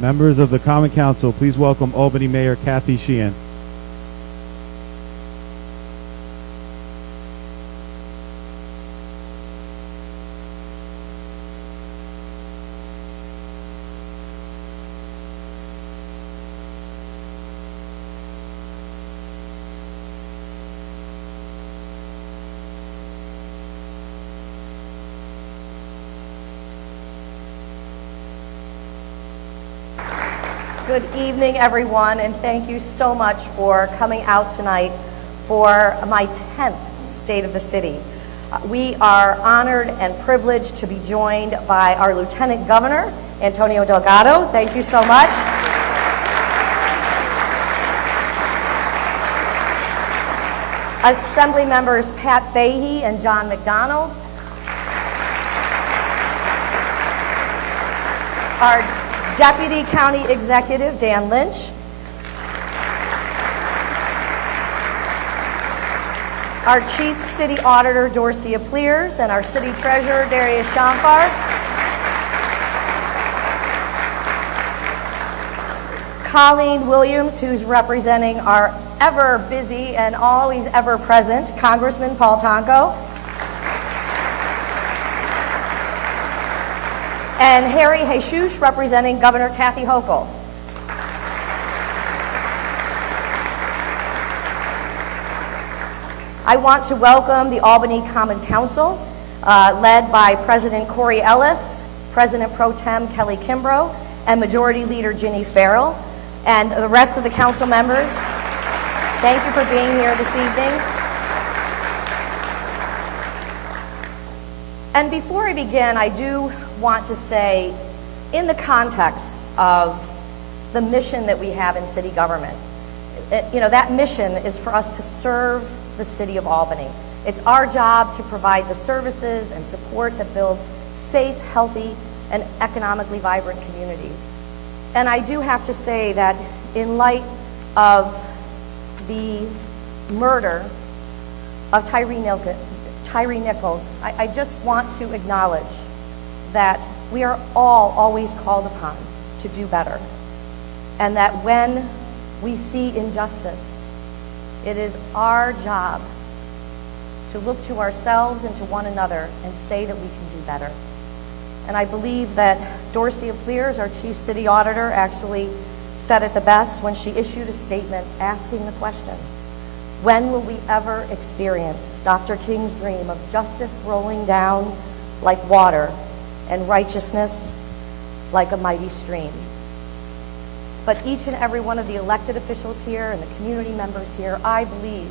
Members of the Common Council, please welcome Albany Mayor Kathy Sheehan. Good evening, everyone, and thank you so much for coming out tonight for my 10th State of the City. We are honored and privileged to be joined by our Lieutenant Governor, Antonio Delgado. Thank you so much. Assembly members Pat Fahey and John McDonald. Our Deputy County Executive, Dan Lynch. Our Chief City Auditor, Dorcia Pleers, and our City Treasurer, Darius Shankar. Colleen Williams, who's representing our ever busy and always ever present Congressman Paul Tonko. And Harry Jesus, representing Governor Kathy Hochul. I want to welcome the Albany Common Council, led by President Corey Ellis, President Pro Tem Kelly Kimbrough, and Majority Leader Ginny Farrell, and the rest of the council members. Thank you for being here this evening. And before I begin, I do want to say, in the context of the mission that we have in city government, that mission is for us to serve the city of Albany. It's our job to provide the services and support that build safe, healthy, and economically vibrant communities. And I do have to say that in light of the murder of Tyree Nichols, I just want to acknowledge that we are all always called upon to do better. And that when we see injustice, it is our job to look to ourselves and to one another and say that we can do better. And I believe that Dorcia Pleers, our Chief City Auditor, actually said it the best when she issued a statement asking the question, when will we ever experience Dr. King's dream of justice rolling down like water and righteousness like a mighty stream? But each and every one of the elected officials here and the community members here, I believe,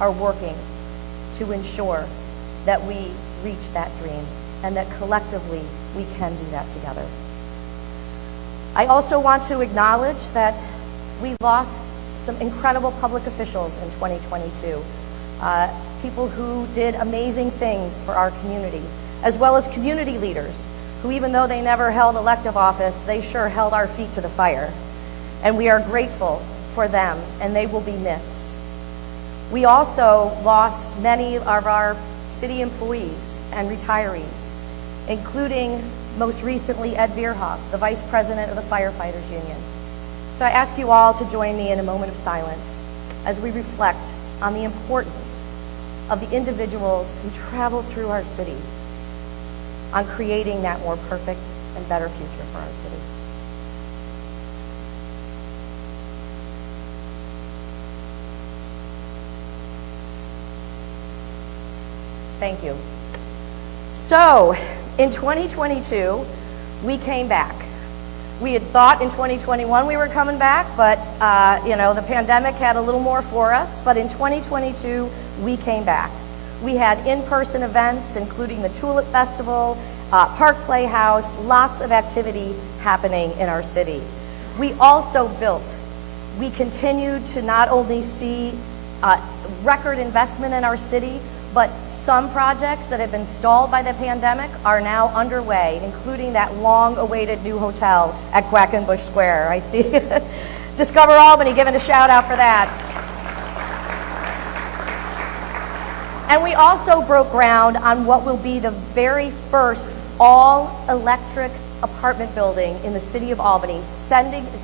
are working to ensure that we reach that dream and that collectively we can do that together. I also want to acknowledge that we lost some incredible public officials in 2022, people who did amazing things for our community, as well as community leaders who, even though they never held elective office, they sure held our feet to the fire. And we are grateful for them, and they will be missed. We also lost many of our city employees and retirees, including most recently Ed Bierhoff, the Vice President of the Firefighters Union. So I ask you all to join me in a moment of silence as we reflect on the importance of the individuals who traveled through our city on creating that more perfect and better future for our city. Thank you. So, in 2022, we came back. We had thought in 2021 we were coming back, but the pandemic had a little more for us. But in 2022, we came back. We had in-person events, including the Tulip Festival, Park Playhouse, lots of activity happening in our city. We also built. We continued to not only see record investment in our city, but some projects that have been stalled by the pandemic are now underway, including that long-awaited new hotel at Quackenbush Square. I see Discover Albany giving a shout out for that. And we also broke ground on what will be the very first all-electric apartment building in the city of Albany,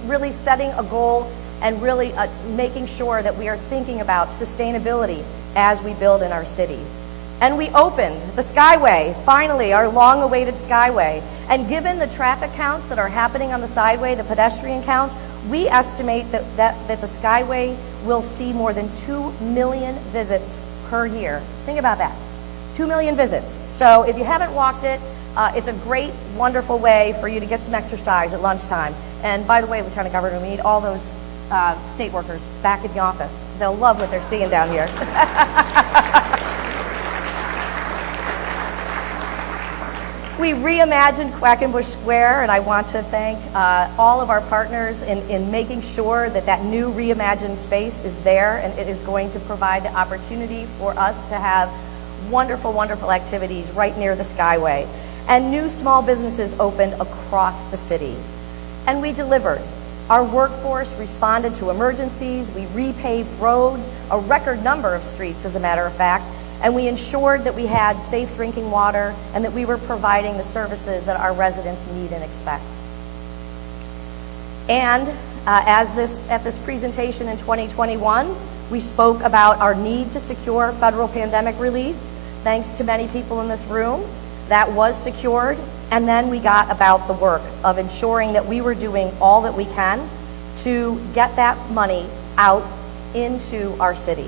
really setting a goal and really making sure that we are thinking about sustainability as we build in our city. And we opened the Skyway, finally, our long-awaited Skyway. And given the traffic counts that are happening on the Skyway, the pedestrian counts, we estimate that the Skyway will see more than 2 million visits per year. Think about that, 2 million visits. So if you haven't walked it, it's a great, wonderful way for you to get some exercise at lunchtime. And by the way, Lieutenant Governor, we need all those state workers back in the office. They'll love what they're seeing down here. We reimagined Quackenbush Square, and I want to thank all of our partners in making sure that that new reimagined space is there, and it is going to provide the opportunity for us to have wonderful, wonderful activities right near the Skyway. And new small businesses opened across the city. And we delivered. Our workforce responded to emergencies, we repaved roads, a record number of streets, as a matter of fact, and we ensured that we had safe drinking water and that we were providing the services that our residents need and expect. And at this presentation in 2021, we spoke about our need to secure federal pandemic relief. Thanks to many people in this room, that was secured. And then we got about the work of ensuring that we were doing all that we can to get that money out into our city.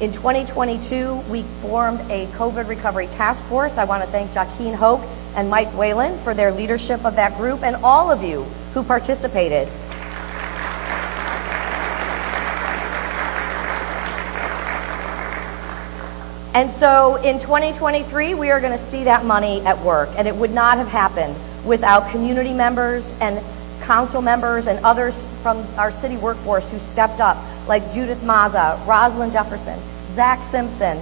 In 2022, we formed a COVID recovery task force. I want to thank Joaquin Hoke and Mike Whalen for their leadership of that group and all of you who participated. And so in 2023, we are going to see that money at work, and it would not have happened without community members and council members and others from our city workforce who stepped up, like Judith Mazza, Rosalind Jefferson, Zach Simpson,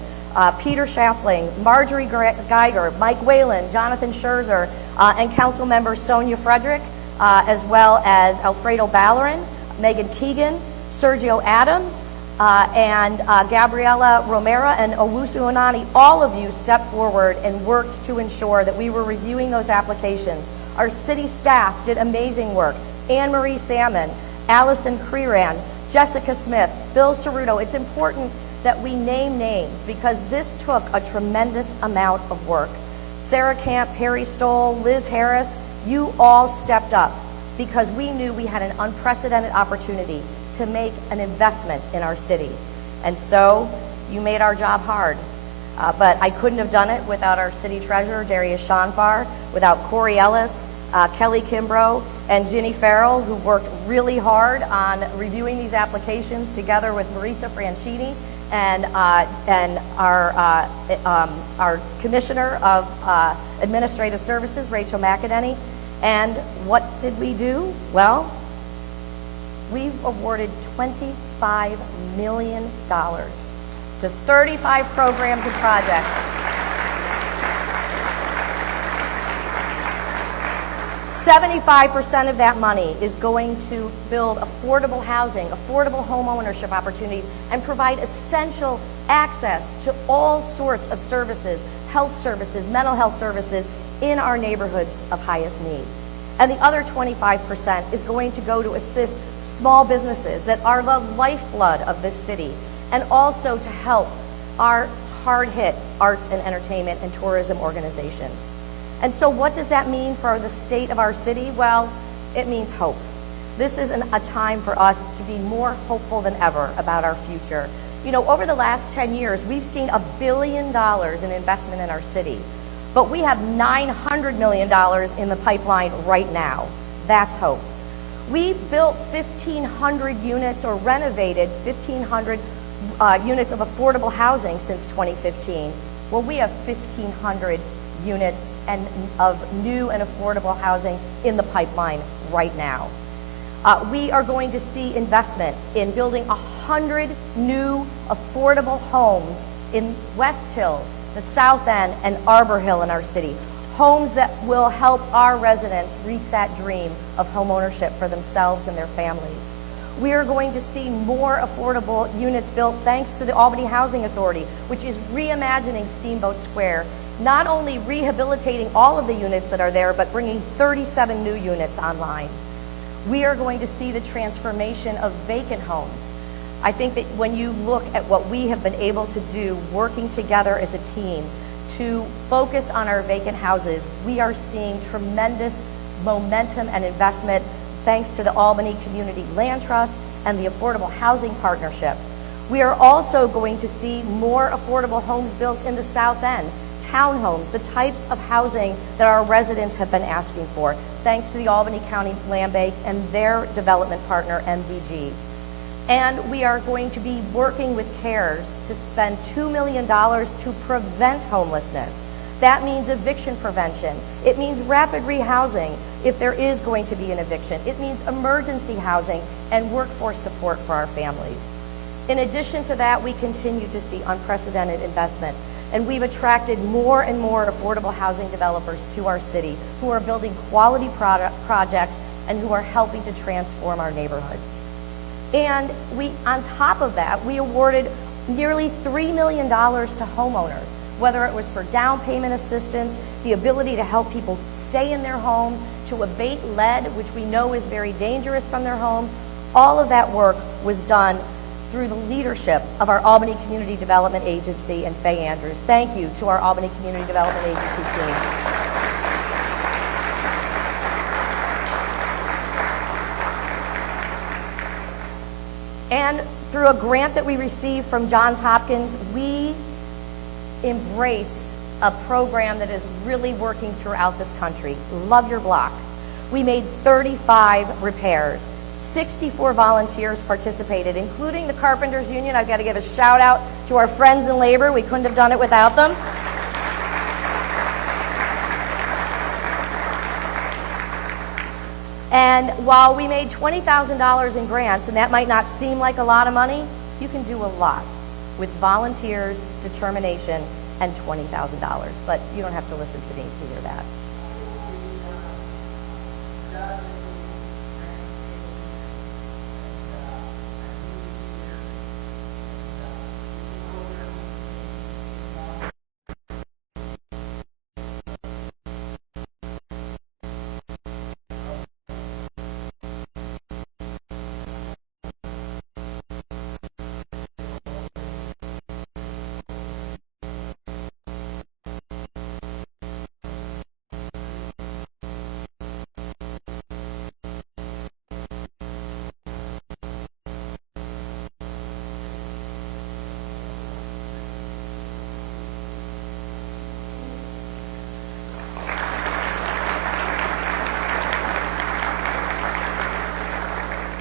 Peter Schaffling, Marjorie Geiger, Mike Whalen, Jonathan Scherzer, and council members Sonia Frederick, as well as Alfredo Ballerin, Megan Keegan, Sergio Adams, and Gabriela Romero and Owusu Onani. All of you stepped forward and worked to ensure that we were reviewing those applications. Our city staff did amazing work. Anne Marie Salmon, Allison Creran, Jessica Smith, Bill Cerruto. It's important that we name names because this took a tremendous amount of work. Sarah Camp, Perry Stoll, Liz Harris, you all stepped up because we knew we had an unprecedented opportunity to make an investment in our city. And so you made our job hard. But I couldn't have done it without our city treasurer, Darius Shanfar, without Corey Ellis, Kelly Kimbrough, and Ginny Farrell, who worked really hard on reviewing these applications together with Marisa Franchini and our Commissioner of Administrative Services, Rachel McEnany. And what did we do? Well, we awarded $25 million to 35 programs and projects. 75% of that money is going to build affordable housing, affordable home ownership opportunities, and provide essential access to all sorts of services, health services, mental health services in our neighborhoods of highest need. And the other 25% is going to go to assist small businesses that are the lifeblood of this city, and also to help our hard-hit arts and entertainment and tourism organizations. And so what does that mean for the state of our city? Well, it means hope. This is a time for us to be more hopeful than ever about our future. You know, over the last 10 years, we've seen $1 billion in investment in our city, but we have $900 million in the pipeline right now. That's hope. We built 1,500 units or renovated 1,500 units of affordable housing since 2015. Well, we have 1,500 units of new and affordable housing in the pipeline right now. We are going to see investment in building 100 new affordable homes in West Hill, the South End, and Arbor Hill in our city. Homes that will help our residents reach that dream of home ownership for themselves and their families. We are going to see more affordable units built thanks to the Albany Housing Authority, which is reimagining Steamboat Square, not only rehabilitating all of the units that are there, but bringing 37 new units online. We are going to see the transformation of vacant homes. I think that when you look at what we have been able to do working together as a team to focus on our vacant houses, we are seeing tremendous momentum and investment thanks to the Albany Community Land Trust and the Affordable Housing Partnership. We are also going to see more affordable homes built in the South End, townhomes, the types of housing that our residents have been asking for, thanks to the Albany County Land Bank and their development partner, MDG. And we are going to be working with CARES to spend $2 million to prevent homelessness. That means eviction prevention. It means rapid rehousing if there is going to be an eviction. It means emergency housing and workforce support for our families. In addition to that, we continue to see unprecedented investment, and we've attracted more and more affordable housing developers to our city who are building quality projects and who are helping to transform our neighborhoods. And on top of that, we awarded nearly $3 million to homeowners, whether it was for down payment assistance, the ability to help people stay in their home, to abate lead, which we know is very dangerous from their homes. All of that work was done through the leadership of our Albany Community Development Agency and Faye Andrews. Thank you to our Albany Community Development Agency team. And through a grant that we received from Johns Hopkins, we embraced a program that is really working throughout this country, Love Your Block. We made 35 repairs. 64 volunteers participated, including the Carpenters Union. I've got to give a shout out to our friends in labor. We couldn't have done it without them. And while we made $20,000 in grants, and that might not seem like a lot of money, you can do a lot with volunteers, determination, and $20,000. But you don't have to listen to me to hear that.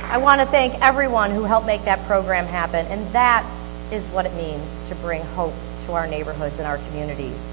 I want to thank everyone who helped make that program happen, and that is what it means to bring hope to our neighborhoods and our communities.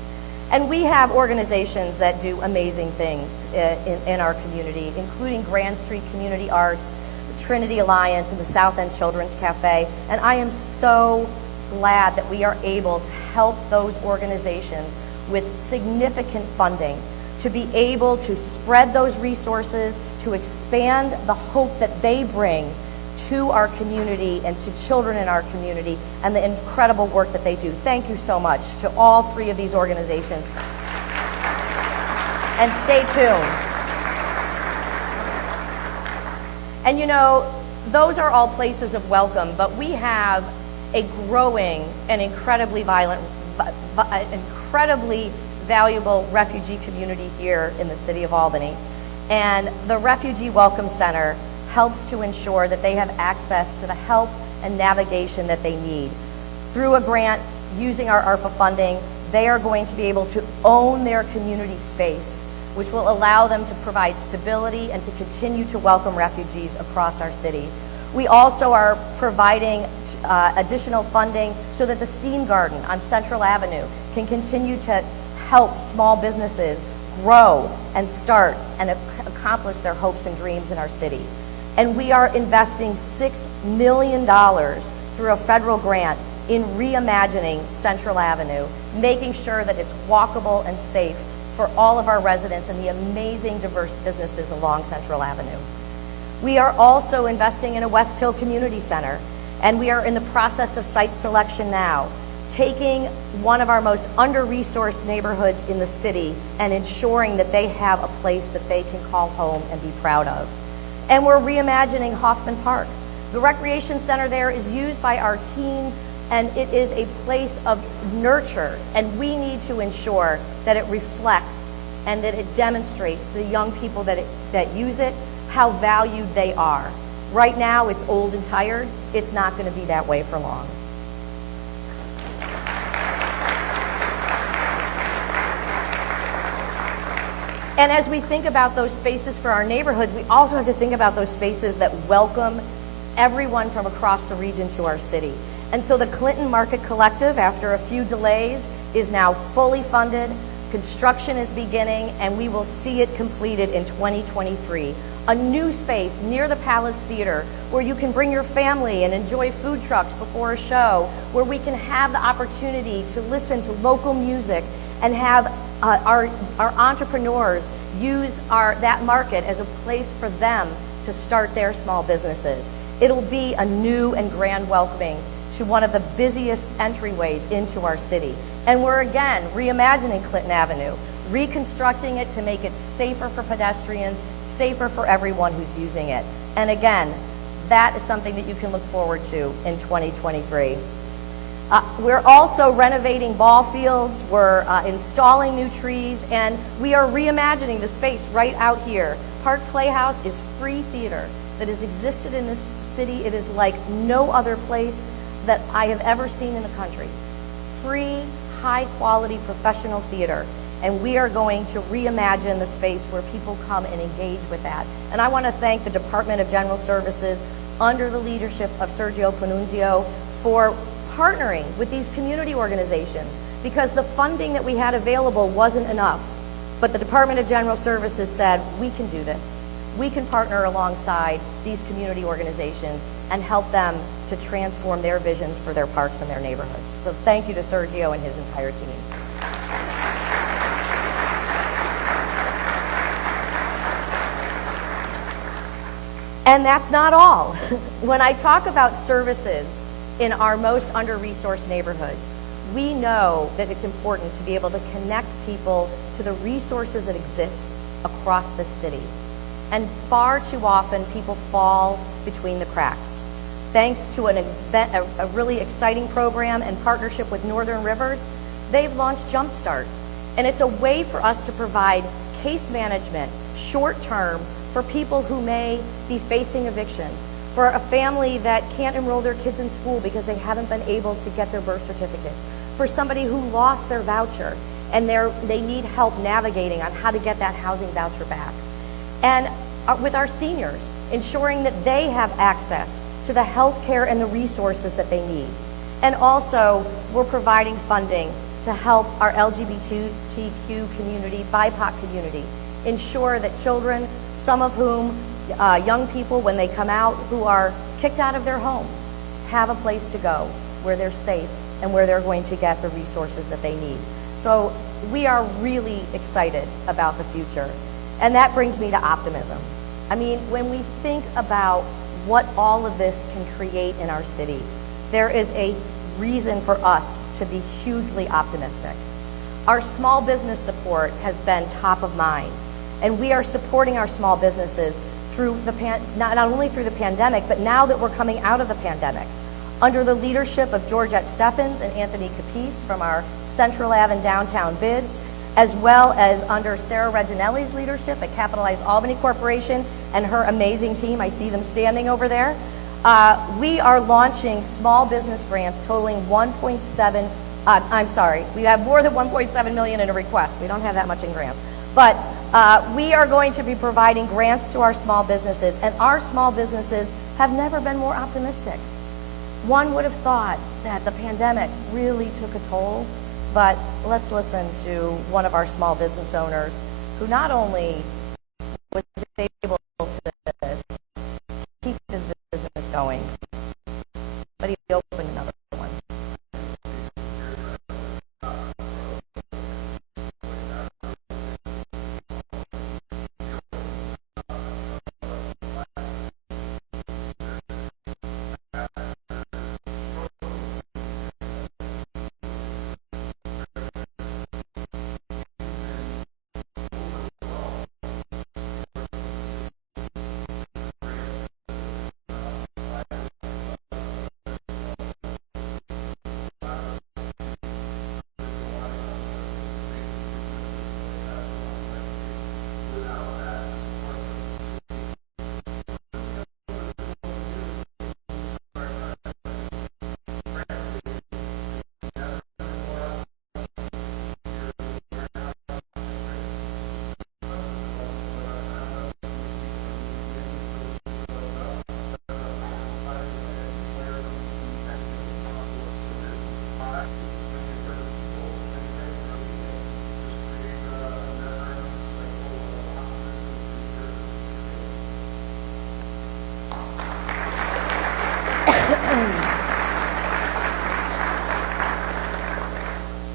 And we have organizations that do amazing things in our community, including Grand Street Community Arts, the Trinity Alliance, and the South End Children's Cafe. And I am so glad that we are able to help those organizations with significant funding to be able to spread those resources, to expand the hope that they bring to our community and to children in our community, and the incredible work that they do. Thank you so much to all three of these organizations. And stay tuned. And you know, those are all places of welcome, but we have a growing and incredibly valuable refugee community here in the city of Albany. And the Refugee Welcome Center helps to ensure that they have access to the help and navigation that they need. Through a grant using our ARPA funding, they are going to be able to own their community space, which will allow them to provide stability and to continue to welcome refugees across our city. We also are providing additional funding so that the Steam Garden on Central Avenue can continue to help small businesses grow and start and accomplish their hopes and dreams in our city. And we are investing $6 million through a federal grant in reimagining Central Avenue, making sure that it's walkable and safe for all of our residents and the amazing diverse businesses along Central Avenue. We are also investing in a West Hill Community Center, and we are in the process of site selection now, taking one of our most under-resourced neighborhoods in the city and ensuring that they have a place that they can call home and be proud of. And we're reimagining Hoffman Park. The recreation center there is used by our teens, and it is a place of nurture, and we need to ensure that it reflects and that it demonstrates to the young people that use it how valued they are. Right now, it's old and tired. It's not going to be that way for long. And as we think about those spaces for our neighborhoods, we also have to think about those spaces that welcome everyone from across the region to our city. And so the Clinton Market Collective, after a few delays, is now fully funded. Construction is beginning, and we will see it completed in 2023. A new space near the Palace Theater where you can bring your family and enjoy food trucks before a show, where we can have the opportunity to listen to local music and have our entrepreneurs use that market as a place for them to start their small businesses. It'll be a new and grand welcoming to one of the busiest entryways into our city. And we're again reimagining Clinton Avenue, reconstructing it to make it safer for pedestrians, safer for everyone who's using it. And again, that is something that you can look forward to in 2023. We're also renovating ball fields, we're installing new trees, and we are reimagining the space right out here. Park Playhouse is free theater that has existed in this city. It is like no other place that I have ever seen in the country. Free, high-quality professional theater. And we are going to reimagine the space where people come and engage with that. And I want to thank the Department of General Services under the leadership of Sergio Panunzio for partnering with these community organizations, because the funding that we had available wasn't enough. But the Department of General Services said, we can do this. We can partner alongside these community organizations and help them to transform their visions for their parks and their neighborhoods. So thank you to Sergio and his entire team. And that's not all. When I talk about services in our most under-resourced neighborhoods, we know that it's important to be able to connect people to the resources that exist across the city. And far too often, people fall between the cracks. Thanks to an event, a really exciting program and partnership with Northern Rivers, they've launched Jumpstart. And it's a way for us to provide case management, short-term, for people who may be facing eviction, for a family that can't enroll their kids in school because they haven't been able to get their birth certificates, for somebody who lost their voucher and they need help navigating on how to get that housing voucher back. And with our seniors, ensuring that they have access to the health care and the resources that they need. And also, we're providing funding to help our LGBTQ community, BIPOC community, ensure that children, some of whom, young people when they come out who are kicked out of their homes, have a place to go where they're safe and where they're going to get the resources that they need. So we are really excited about the future. And that brings me to optimism. I mean, when we think about what all of this can create in our city, there is a reason for us to be hugely optimistic. Our small business support has been top of mind, and we are supporting our small businesses through not only through the pandemic, but now that we're coming out of the pandemic. Under the leadership of Georgette Steffens and Anthony Capice from our Central Ave and Downtown Bids, as well as under Sarah Reginelli's leadership at Capitalize Albany Corporation and her amazing team, I see them standing over there, we are launching small business grants totaling we have more than 1.7 million in a request. We don't have that much in grants. But we are going to be providing grants to our small businesses, and our small businesses have never been more optimistic. One would have thought that the pandemic really took a toll, but let's listen to one of our small business owners who not only was able to keep his business going, but he opened another one.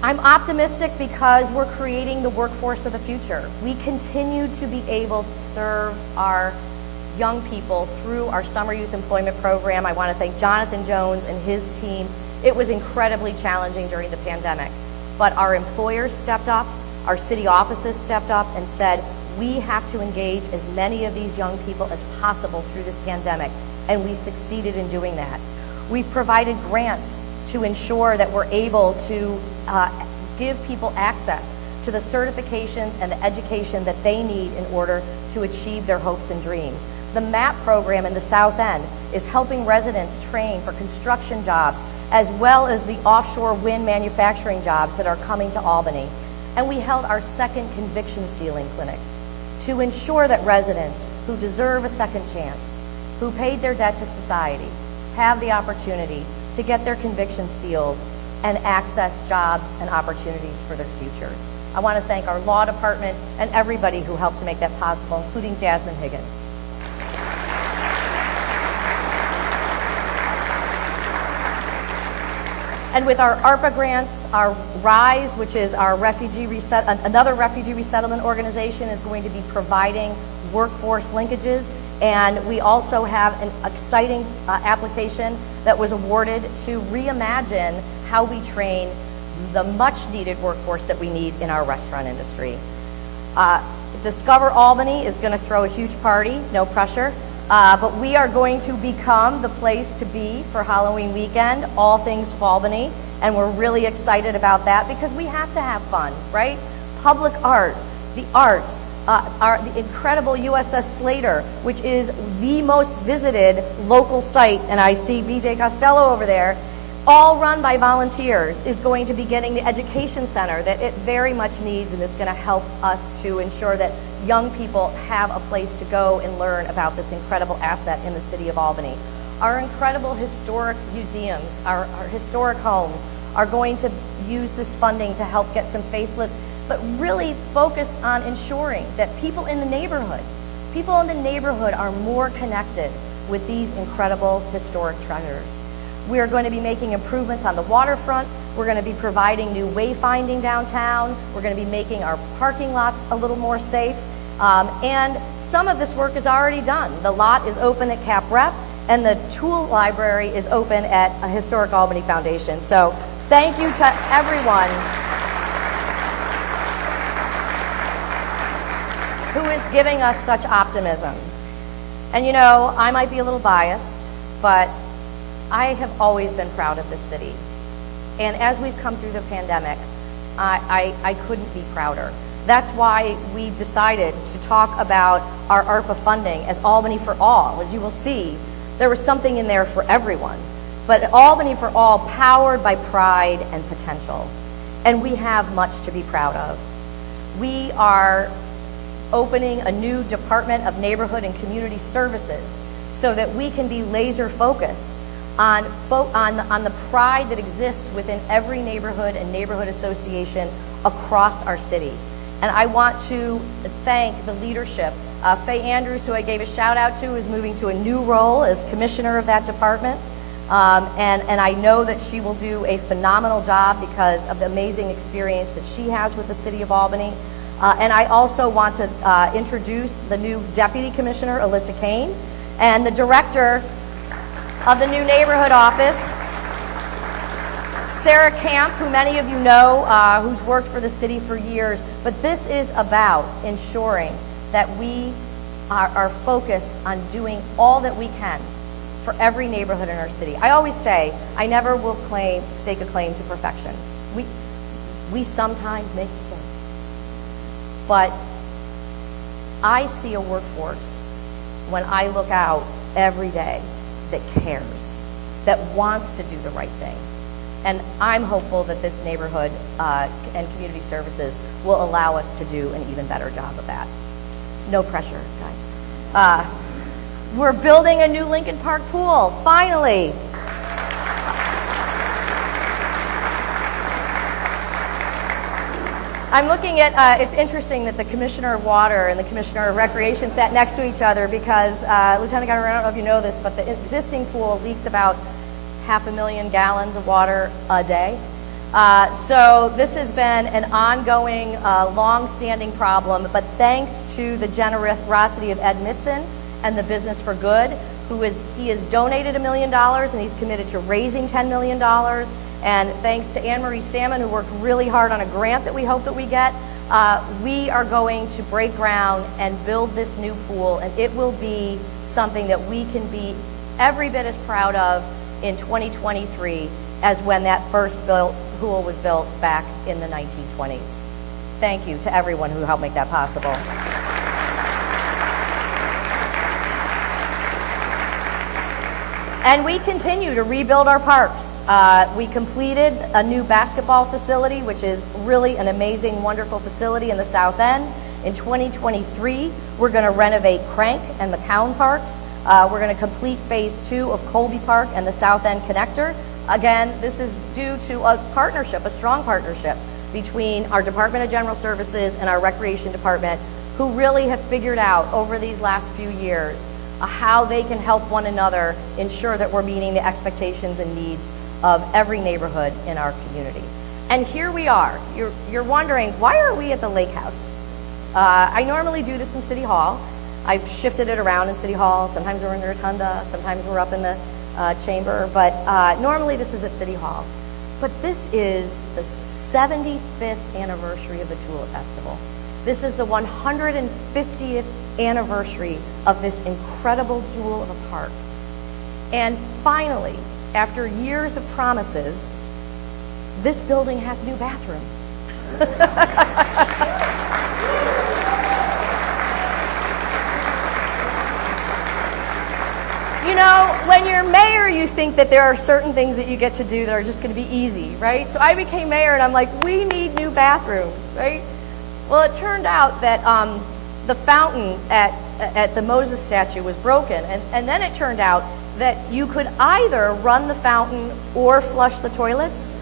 I'm optimistic because we're creating the workforce of the future. We continue to be able to serve our young people through our summer youth employment program. I want to thank Jonathan Jones and his team. It was incredibly challenging during the pandemic, but our employers stepped up, our city offices stepped up and said, we have to engage as many of these young people as possible through this pandemic, and we succeeded in doing that. We've provided grants to ensure that we're able to give people access to the certifications and the education that they need in order to achieve their hopes and dreams. The MAP program in the South End is helping residents train for construction jobs, as well as the offshore wind manufacturing jobs that are coming to Albany. And we held our second conviction sealing clinic to ensure that residents who deserve a second chance, who paid their debt to society, have the opportunity to get their convictions sealed and access jobs and opportunities for their futures. I want to thank our law department and everybody who helped to make that possible, including Jasmine Higgins. And with our ARPA grants, our RISE, which is our another refugee resettlement organization, is going to be providing workforce linkages. And we also have an exciting application that was awarded to reimagine how we train the much needed workforce that we need in our restaurant industry. Discover Albany is going to throw a huge party, no pressure. But we are going to become the place to be for Halloween weekend, all things Albany, and we're really excited about that because we have to have fun, right? Public art, the arts, the incredible USS Slater, which is the most visited local site, and I see BJ Costello over there, all run by volunteers, is going to be getting the education center that it very much needs, and it's going to help us to ensure that young people have a place to go and learn about this incredible asset in the city of Albany. Our incredible historic museums, our historic homes are going to use this funding to help get some facelifts, but really focus on ensuring that people in the neighborhood are more connected with these incredible historic treasures. We are going to be making improvements on the waterfront. We're going to be providing new wayfinding downtown. We're going to be making our parking lots a little more safe. And some of this work is already done. The lot is open at Cap Rep, and the tool library is open at a Historic Albany Foundation. So thank you to everyone who is giving us such optimism. And you know, I might be a little biased, but I have always been proud of this city. And as we've come through the pandemic, I couldn't be prouder. That's why we decided to talk about our ARPA funding as Albany for All. As you will see, there was something in there for everyone. But Albany for All, powered by pride and potential. And we have much to be proud of. We are opening a new Department of Neighborhood and Community Services so that we can be laser focused on the pride that exists within every neighborhood and neighborhood association across our city. And I want to thank the leadership. Faye Andrews, who I gave a shout out to, is moving to a new role as commissioner of that department. And I know that she will do a phenomenal job because of the amazing experience that she has with the city of Albany. And I also want to introduce the new deputy commissioner, Alyssa Kane, and the director of the new neighborhood office, Sarah Camp, who many of you know, who's worked for the city for years. But this is about ensuring that we are focused on doing all that we can for every neighborhood in our city. I always say, I never will stake a claim to perfection. We sometimes make mistakes. But I see a workforce when I look out every day that cares, that wants to do the right thing. And I'm hopeful that this neighborhood and community services will allow us to do an even better job of that. No pressure, guys. We're building a new Lincoln Park pool, finally. I'm looking at, it's interesting that the Commissioner of Water and the Commissioner of Recreation sat next to each other because, Lieutenant Governor, I don't know if you know this, but the existing pool leaks about 500,000 gallons of water a day. So this has been an ongoing, long-standing problem, but thanks to the generosity of Ed Mitzen and the Business for Good, he has donated $1 million and he's committed to raising $10 million. And thanks to Anne Marie Salmon, who worked really hard on a grant that we hope that we get, we are going to break ground and build this new pool, and it will be something that we can be every bit as proud of in 2023 as when that first pool was built back in the 1920s. Thank you to everyone who helped make that possible. And we continue to rebuild our parks. We completed a new basketball facility, which is really an amazing, wonderful facility in the South End. In 2023, we're going to renovate Crank and McCown Parks. We're going to complete phase 2 of Colby Park and the South End Connector. Again, this is due to a partnership, a strong partnership between our Department of General Services and our Recreation Department, who really have figured out over these last few years how they can help one another ensure that we're meeting the expectations and needs of every neighborhood in our community. And here we are. You're wondering, why are we at the Lake House? I normally do this in City Hall. I've shifted it around in City Hall. Sometimes we're in the Rotunda, sometimes we're up in the chamber, but normally this is at City Hall. But this is the 75th anniversary of the Tulip Festival. This is the 150th anniversary of this incredible jewel of a park. And finally, after years of promises, this building has new bathrooms. You know, when you're mayor, you think that there are certain things that you get to do that are just going to be easy, right? So I became mayor, and I'm like, we need new bathrooms, right? Well, it turned out that the fountain at the Moses statue was broken, and then it turned out that you could either run the fountain or flush the toilets,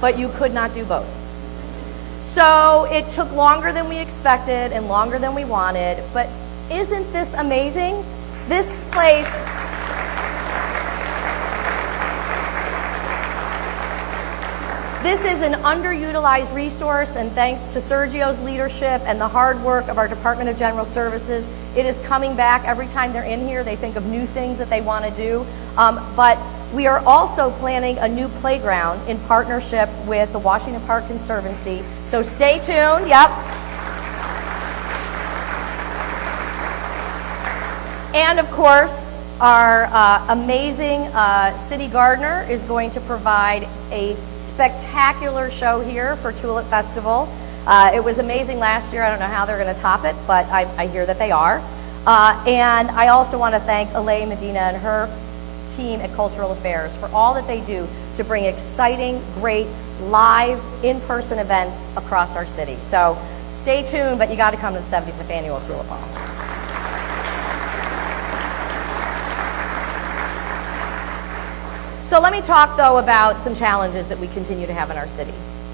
but you could not do both. So it took longer than we expected and longer than we wanted, but isn't this amazing? This place, this is an underutilized resource, and thanks to Sergio's leadership and the hard work of our Department of General Services, it is coming back. Every time they're in here, they think of new things that they want to do. But we are also planning a new playground in partnership with the Washington Park Conservancy. So stay tuned. Yep. And of course, our amazing city gardener is going to provide a spectacular show here for Tulip Festival. It was amazing last year. I don't know how they're going to top it, but I hear that they are. And I also want to thank Alea Medina and her team at Cultural Affairs for all that they do to bring exciting, great, live, in-person events across our city. So stay tuned, but you got to come to the 75th Annual Tulip Ball. So let me talk, though, about some challenges that we continue to have in our city,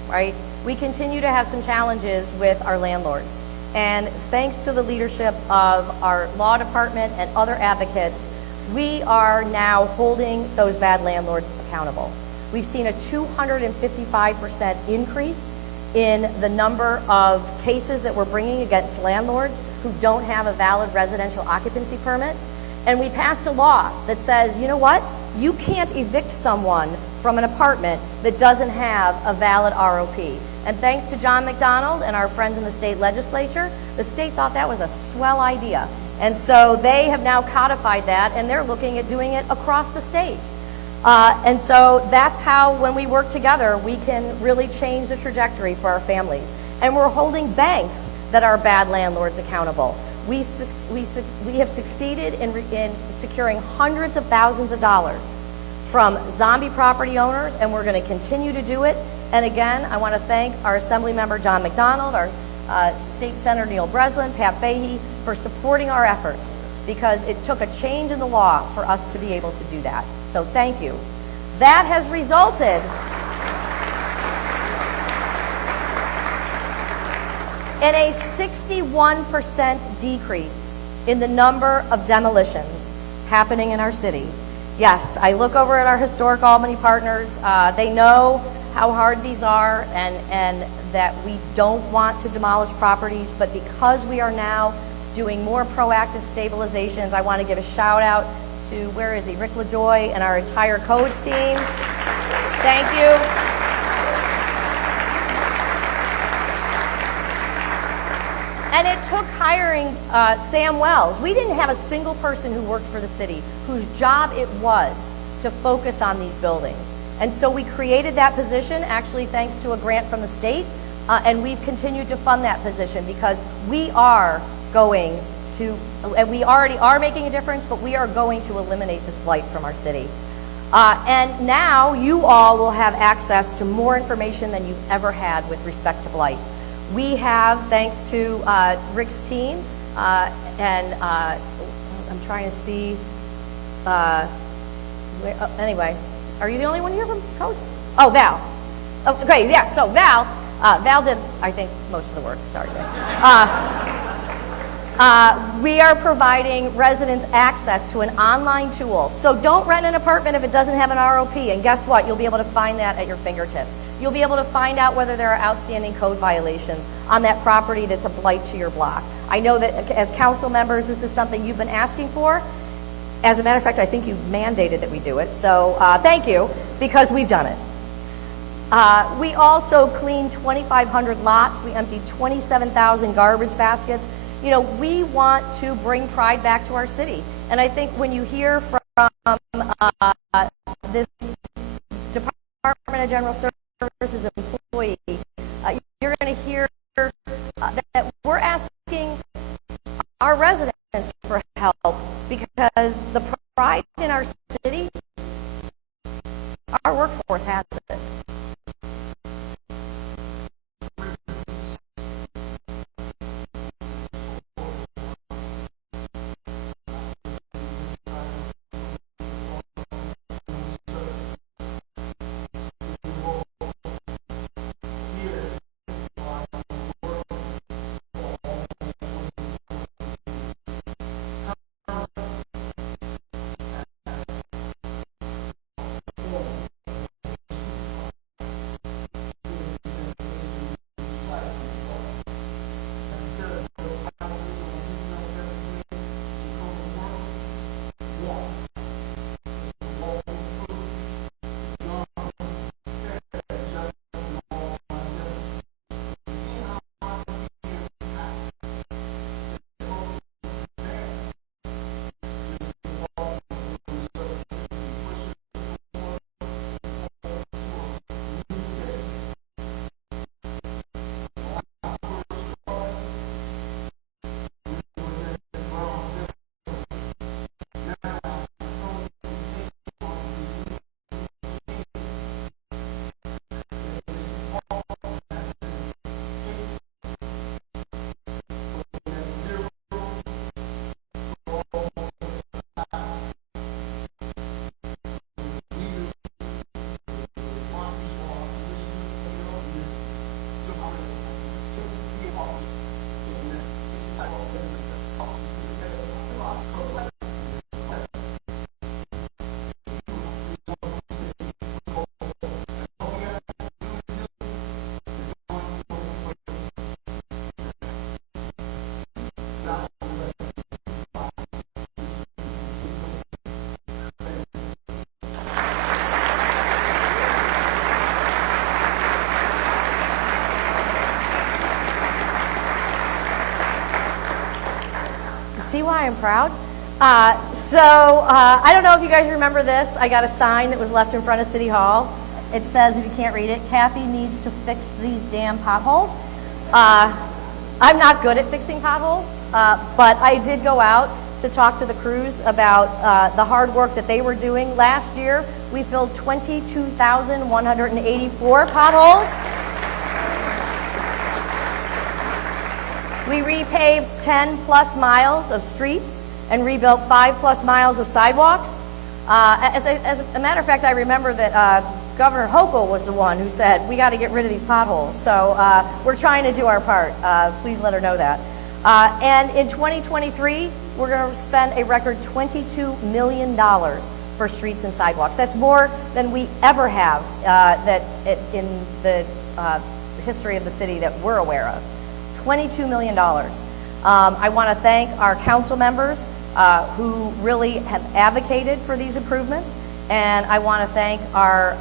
right? We continue to have some challenges with our landlords. And thanks to the leadership of our law department and other advocates, we are now holding those bad landlords accountable. We've seen a 255% increase in the number of cases that we're bringing against landlords who don't have a valid residential occupancy permit. And we passed a law that says, you know what? You can't evict someone from an apartment that doesn't have a valid ROP. And thanks to John McDonald and our friends in the state legislature, the state thought that was a swell idea. And so they have now codified that, and they're looking at doing it across the state. And so that's how, when we work together, we can really change the trajectory for our families. And we're holding banks that are bad landlords accountable. We have succeeded in securing hundreds of thousands of dollars from zombie property owners, and we're going to continue to do it. And again, I want to thank our Assembly Member John McDonald, our State Senator Neil Breslin, Pat Fahey, for supporting our efforts, because it took a change in the law for us to be able to do that. So thank you. That has resulted in a 61% decrease in the number of demolitions happening in our city. Yes, I look over at our historic Albany partners. They know how hard these are and that we don't want to demolish properties, but because we are now doing more proactive stabilizations, I want to give a shout out to, where is he, Rick LaJoy and our entire codes team. Thank you. And it took hiring Sam Wells. We didn't have a single person who worked for the city whose job it was to focus on these buildings. And so we created that position, actually thanks to a grant from the state, and we've continued to fund that position because we are going to, and we already are making a difference, but we are going to eliminate this blight from our city. And now you all will have access to more information than you've ever had with respect to blight. We have, thanks to Rick's team, and I'm trying to see, anyway, are you the only one here from Codes? Oh, Val. Oh, great, yeah, so Val did, I think, most of the work, sorry. We are providing residents access to an online tool. So don't rent an apartment if it doesn't have an ROP, and guess what? You'll be able to find that at your fingertips. You'll be able to find out whether there are outstanding code violations on that property that's a blight to your block. I know that as council members, this is something you've been asking for. As a matter of fact, I think you mandated that we do it. So thank you, because we've done it. We also cleaned 2,500 lots. We emptied 27,000 garbage baskets. You know, we want to bring pride back to our city. And I think when you hear from this Department of General Services employee, you're going to hear that we're asking our residents for help because the pride in our city, our workforce has it. See why I'm proud? I don't know if you guys remember this. I got a sign that was left in front of City Hall. It says, if you can't read it, Kathy needs to fix these damn potholes. I'm not good at fixing potholes, but I did go out to talk to the crews about the hard work that they were doing. Last year, we filled 22,184 potholes. We repaved 10 plus miles of streets and rebuilt 5 plus miles of sidewalks. As a matter of fact, I remember that Governor Hochul was the one who said, we got to get rid of these potholes. So we're trying to do our part. Please let her know that. And in 2023, we're going to spend a record $22 million for streets and sidewalks. That's more than we ever have in the history of the city that we're aware of. $22 million. I want to thank our council members who really have advocated for these improvements, and I want to thank our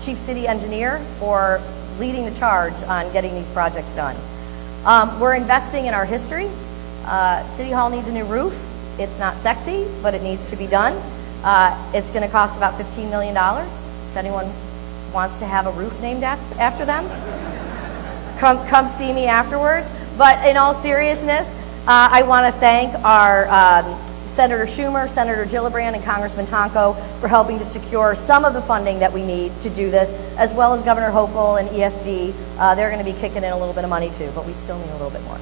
chief city engineer for leading the charge on getting these projects done. We're investing in our history. City Hall needs a new roof. It's not sexy, but it needs to be done. It's going to cost about $15 million. If anyone wants to have a roof named after them, come see me afterwards. But in all seriousness, I want to thank our Senator Schumer, Senator Gillibrand, and Congressman Tonko for helping to secure some of the funding that we need to do this, as well as Governor Hochul and ESD. They're going to be kicking in a little bit of money too, but we still need a little bit more.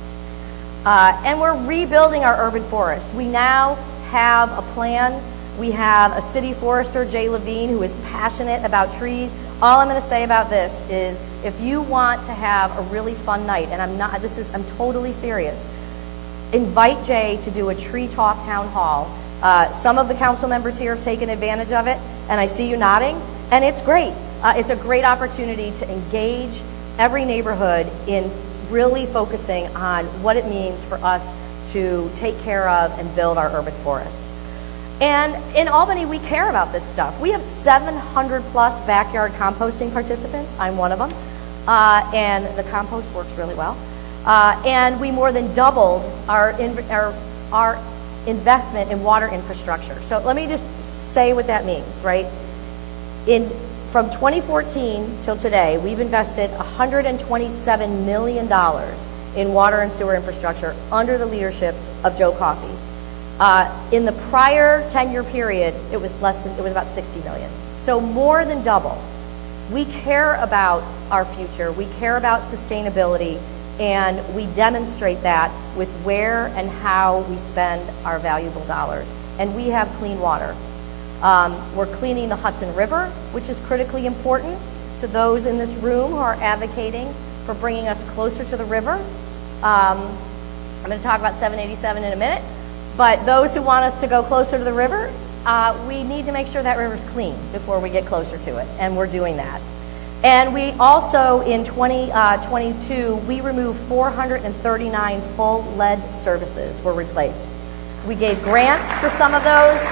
And we're rebuilding our urban forest. We now have a plan. We have a city forester, Jay Levine, who is passionate about trees. All I'm going to say about this is, if you want to have a really fun night, and I'm totally serious, invite Jay to do a tree talk town hall. Some of the council members here have taken advantage of it, and I see you nodding, and it's great. It's a great opportunity to engage every neighborhood in really focusing on what it means for us to take care of and build our urban forest. And in Albany, we care about this stuff. We have 700 plus backyard composting participants. I'm one of them. And the compost works really well. And we more than doubled our investment in water infrastructure. So let me just say what that means, right? From 2014 till today, we've invested $127 million in water and sewer infrastructure under the leadership of Joe Coffey. In the prior 10-year period, it was about $60 million. So more than double. We care about our future. We care about sustainability, and we demonstrate that with where and how we spend our valuable dollars. And we have clean water. We're cleaning the Hudson River, which is critically important to those in this room who are advocating for bringing us closer to the river. I'm going to talk about 787 in a minute, but those who want us to go closer to the river, we need to make sure that river's clean before we get closer to it, and we're doing that. And we also, in 2022, we removed 439 full lead services were replaced. We gave grants for some of those.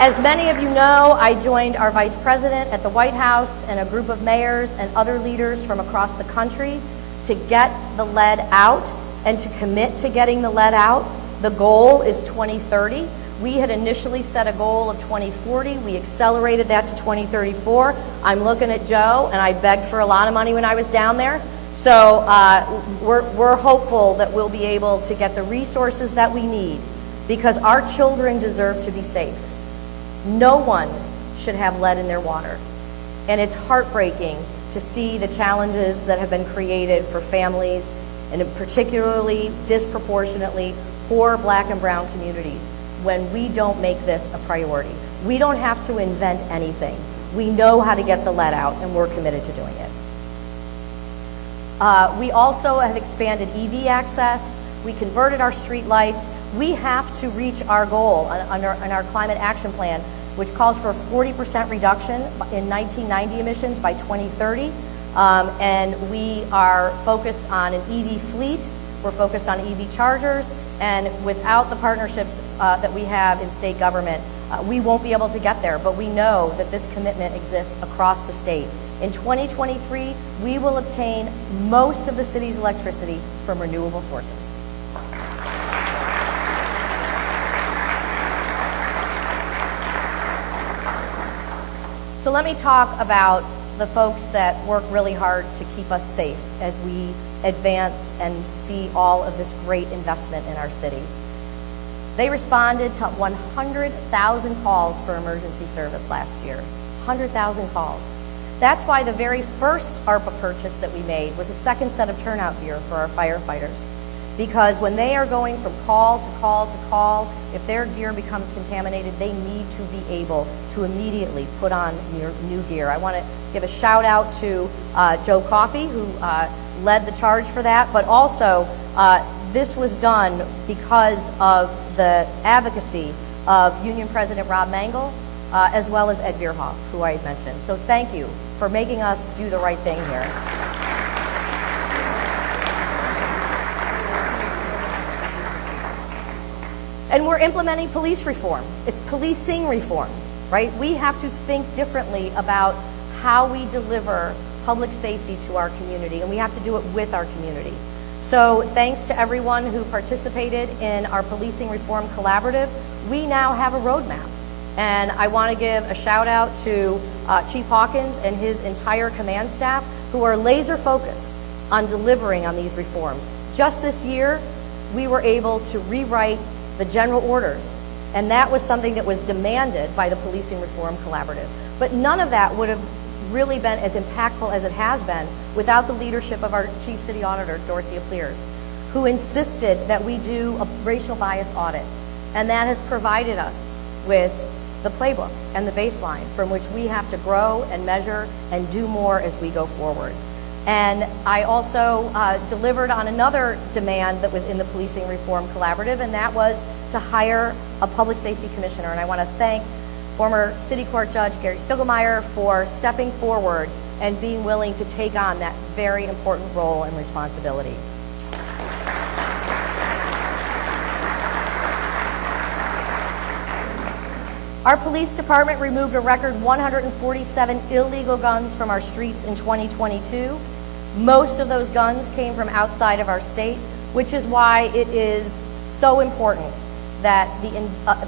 As many of you know, I joined our vice president at the White House and a group of mayors and other leaders from across the country to get the lead out and to commit to getting the lead out. The goal is 2030. We had initially set a goal of 2040. We accelerated that to 2034. I'm looking at Joe, and I begged for a lot of money when I was down there. So we're hopeful that we'll be able to get the resources that we need, because our children deserve to be safe. No one should have lead in their water. And it's heartbreaking to see the challenges that have been created for families, and particularly disproportionately poor Black and brown communities, when we don't make this a priority. We don't have to invent anything. We know how to get the lead out, and we're committed to doing it. We also have expanded EV access. We converted our street lights. We have to reach our goal on our climate action plan, which calls for a 40% reduction in 1990 emissions by 2030. And we are focused on an EV fleet. We're focused on EV chargers. And without the partnerships that we have in state government, we won't be able to get there. But we know that this commitment exists across the state. In 2023, we will obtain most of the city's electricity from renewable sources. So let me talk about the folks that work really hard to keep us safe as we advance and see all of this great investment in our city. They responded to 100,000 calls for emergency service last year. 100,000 calls. That's why the very first ARPA purchase that we made was a second set of turnout gear for our firefighters. Because when they are going from call to call to call, if their gear becomes contaminated, they need to be able to immediately put on new gear. I want to give a shout out to Joe Coffey, who led the charge for that, but also this was done because of the advocacy of Union President Rob Mangel, as well as Ed Bierhoff, who I had mentioned. So thank you for making us do the right thing here. And we're implementing police reform. It's policing reform, right? We have to think differently about how we deliver public safety to our community, and we have to do it with our community. So thanks to everyone who participated in our Policing Reform Collaborative, we now have a roadmap. And I want to give a shout out to Chief Hawkins and his entire command staff who are laser focused on delivering on these reforms. Just this year, we were able to rewrite the general orders, and that was something that was demanded by the Policing Reform Collaborative. But none of that would have really been as impactful as it has been without the leadership of our Chief City Auditor, Dorcia Pleers, who insisted that we do a racial bias audit. And that has provided us with the playbook and the baseline from which we have to grow and measure and do more as we go forward. And I also delivered on another demand that was in the Policing Reform Collaborative, and that was to hire a public safety commissioner. And I want to thank former City Court Judge Gary Stiglmeyer for stepping forward and being willing to take on that very important role and responsibility. Our police department removed a record 147 illegal guns from our streets in 2022. Most of those guns came from outside of our state, which is why it is so important that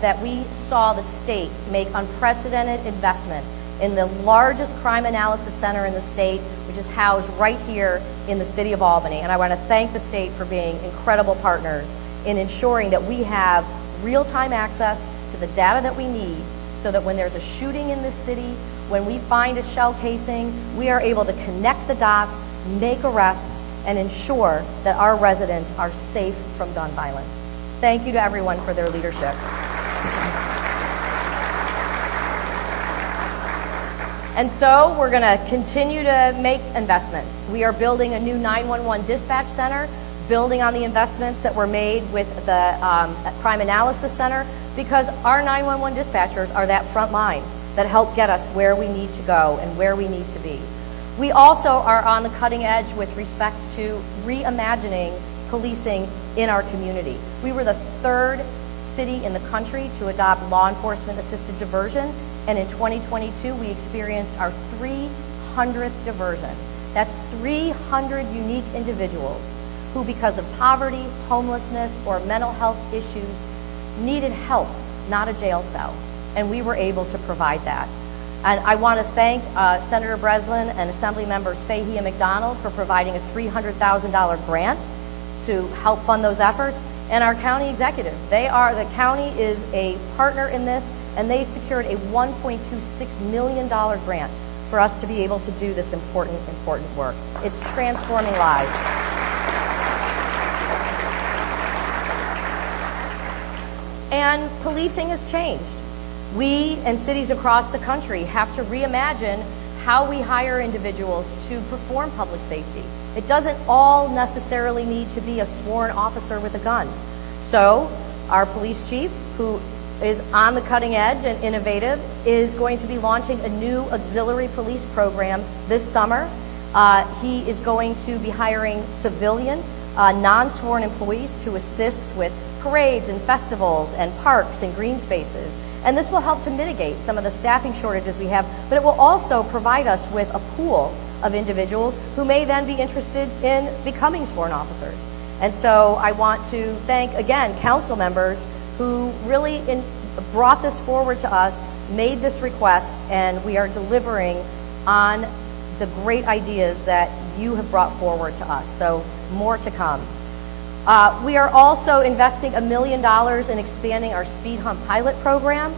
that we saw the state make unprecedented investments in the largest crime analysis center in the state, which is housed right here in the city of Albany. And I want to thank the state for being incredible partners in ensuring that we have real-time access to the data that we need so that when there's a shooting in this city, when we find a shell casing, we are able to connect the dots, make arrests, and ensure that our residents are safe from gun violence. Thank you to everyone for their leadership. And so we're going to continue to make investments. We are building a new 911 dispatch center, building on the investments that were made with the Crime Analysis Center, because our 911 dispatchers are that front line that help get us where we need to go and where we need to be. We also are on the cutting edge with respect to reimagining policing in our community. We were the third city in the country to adopt law enforcement assisted diversion, and in 2022 we experienced our 300th diversion. That's 300 unique individuals who, because of poverty, homelessness, or mental health issues, needed help, not a jail cell, and we were able to provide that. And I want to thank Senator Breslin and Assembly Members Fahey and McDonald for providing a $300,000 grant to help fund those efforts, and our county executive. The county is a partner in this, and they secured a $1.26 million grant for us to be able to do this important work. It's transforming lives. And policing has changed. We and cities across the country have to reimagine how we hire individuals to perform public safety. It doesn't all necessarily need to be a sworn officer with a gun. So our police chief, who is on the cutting edge and innovative, is going to be launching a new auxiliary police program this summer. He is going to be hiring civilian, non-sworn employees to assist with parades and festivals and parks and green spaces. And this will help to mitigate some of the staffing shortages we have, but it will also provide us with a pool of individuals who may then be interested in becoming sworn officers. And so I want to thank, again, council members who really brought this forward to us, made this request, and we are delivering on the great ideas that you have brought forward to us. So more to come. We are also investing $1 million in expanding our speed hump pilot program.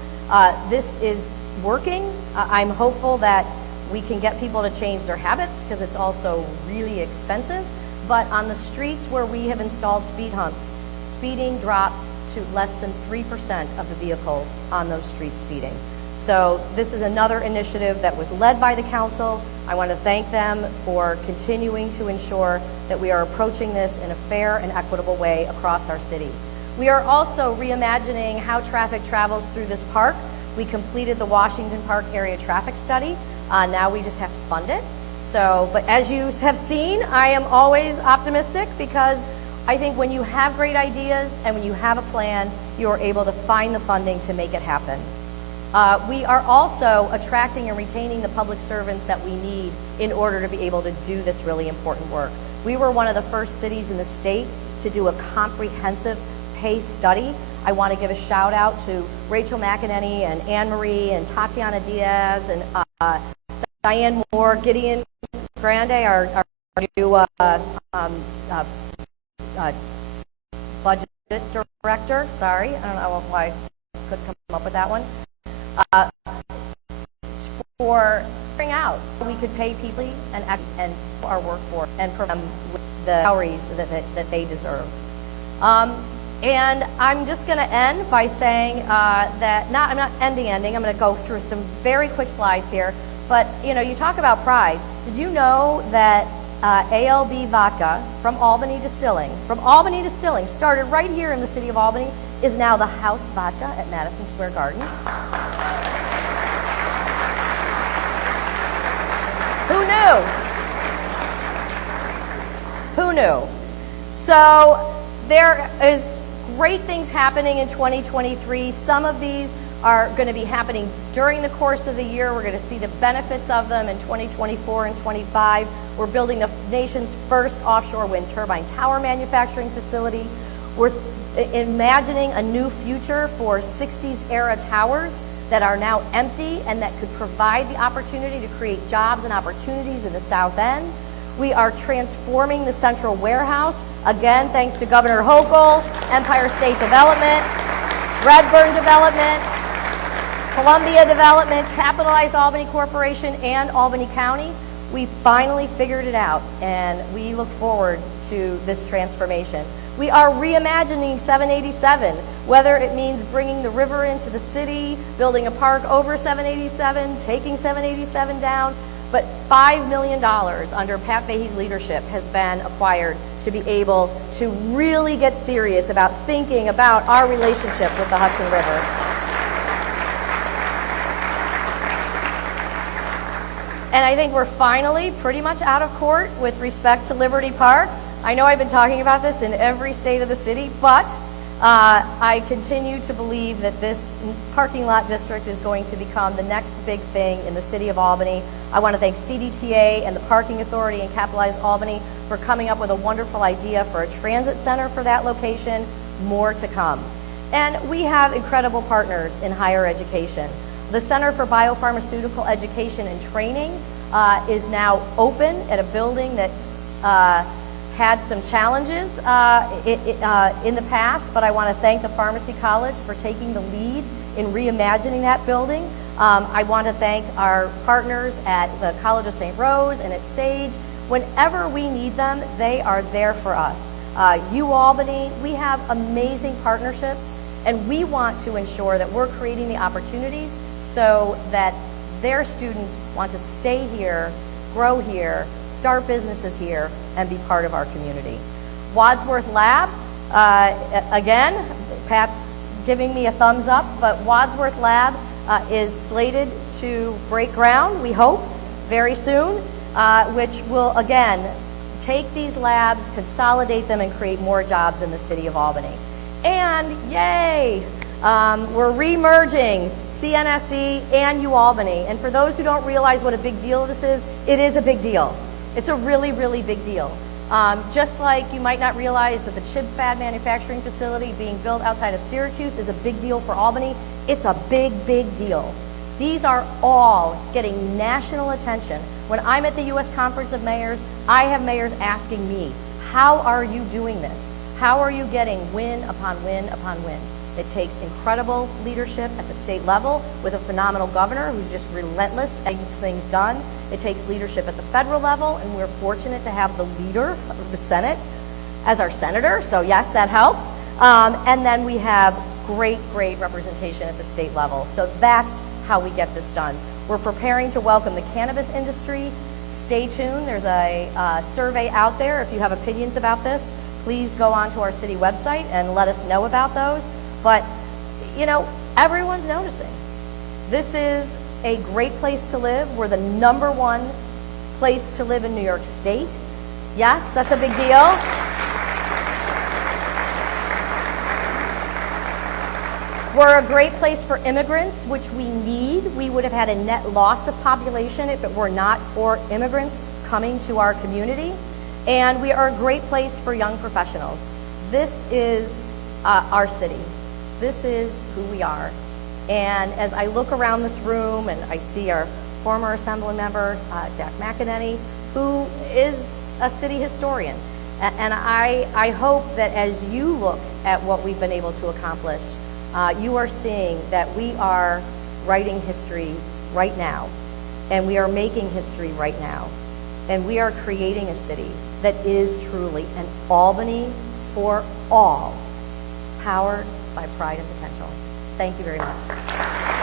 This is working. I'm hopeful that we can get people to change their habits because it's also really expensive. But on the streets where we have installed speed humps, speeding dropped to less than 3% of the vehicles on those streets speeding. So this is another initiative that was led by the council. I want to thank them for continuing to ensure that we are approaching this in a fair and equitable way across our city. We are also reimagining how traffic travels through this park. We completed the Washington Park area traffic study. Now we just have to fund it. So, but as you have seen, I am always optimistic because I think when you have great ideas and when you have a plan, you are able to find the funding to make it happen. We are also attracting and retaining the public servants that we need in order to be able to do this really important work. We were one of the first cities in the state to do a comprehensive pay study. I want to give a shout out to Rachel McEnany and Anne Marie and Tatiana Diaz and Diane Moore, Gideon Grande, our new budget director. Sorry, I don't know why I couldn't come up with that one. For figuring out we could pay people and our workforce and provide them with the salaries that they deserve. And I'm just going to end by saying that I'm not ending. I'm going to go through some very quick slides here. But you know, you talk about pride. Did you know that ALB vodka from Albany Distilling, started right here in the city of Albany, is now the house vodka at Madison Square Garden? Who knew? Who knew? So there is great things happening in 2023. Some of these are going to be happening during the course of the year. We're going to see the benefits of them in 2024 and 25. We're building the nation's first offshore wind turbine tower manufacturing facility. We're imagining a new future for 60s era towers that are now empty and that could provide the opportunity to create jobs and opportunities in the South End. We are transforming the Central Warehouse, again, thanks to Governor Hochul, Empire State Development, Redburn Development, Columbia Development, Capitalized Albany Corporation, and Albany County. We finally figured it out, and we look forward to this transformation. We are reimagining 787, whether it means bringing the river into the city, building a park over 787, taking 787 down, but $5 million under Pat Fahey's leadership has been acquired to be able to really get serious about thinking about our relationship with the Hudson River. And I think we're finally pretty much out of court with respect to Liberty Park. I know I've been talking about this in every state of the city, but I continue to believe that this parking lot district is going to become the next big thing in the city of Albany. I want to thank CDTA and the Parking Authority and Capitalized Albany for coming up with a wonderful idea for a transit center for that location. More to come. And we have incredible partners in higher education. The Center for Biopharmaceutical Education and Training is now open at a building that's had some challenges in the past, but I want to thank the Pharmacy College for taking the lead in reimagining that building. I want to thank our partners at the College of St. Rose and at Sage. Whenever we need them, they are there for us. UAlbany, we have amazing partnerships, and we want to ensure that we're creating the opportunities so that their students want to stay here, grow here, start businesses here, and be part of our community. Wadsworth Lab, again, Pat's giving me a thumbs up, but Wadsworth Lab is slated to break ground, we hope, very soon, which will, again, take these labs, consolidate them, and create more jobs in the city of Albany. And yay, we're re-merging CNSE and UAlbany. And for those who don't realize what a big deal this is, it is a big deal. It's a really, really big deal. Just like you might not realize that the chip fab manufacturing facility being built outside of Syracuse is a big deal for Albany, it's a big, big deal. These are all getting national attention. When I'm at the U.S. Conference of Mayors, I have mayors asking me, how are you doing this? How are you getting win upon win upon win? It takes incredible leadership at the state level with a phenomenal governor who's just relentless at getting things done. It takes leadership at the federal level, and we're fortunate to have the leader of the Senate as our senator, so yes, that helps. And then we have great, great representation at the state level. So that's how we get this done. We're preparing to welcome the cannabis industry. Stay tuned. There's a survey out there. If you have opinions about this, please go onto our city website and let us know about those. But, you know, everyone's noticing. This is a great place to live. We're the #1 place to live in New York State. Yes, that's a big deal. We're a great place for immigrants, which we need. We would have had a net loss of population if it were not for immigrants coming to our community. And we are a great place for young professionals. This is our city. This is who we are. And as I look around this room and I see our former Assembly member, Jack McEnany, who is a city historian. And I hope that as you look at what we've been able to accomplish, you are seeing that we are writing history right now, and we are making history right now, and we are creating a city that is truly an Albany for all, powered by pride and potential. Thank you very much.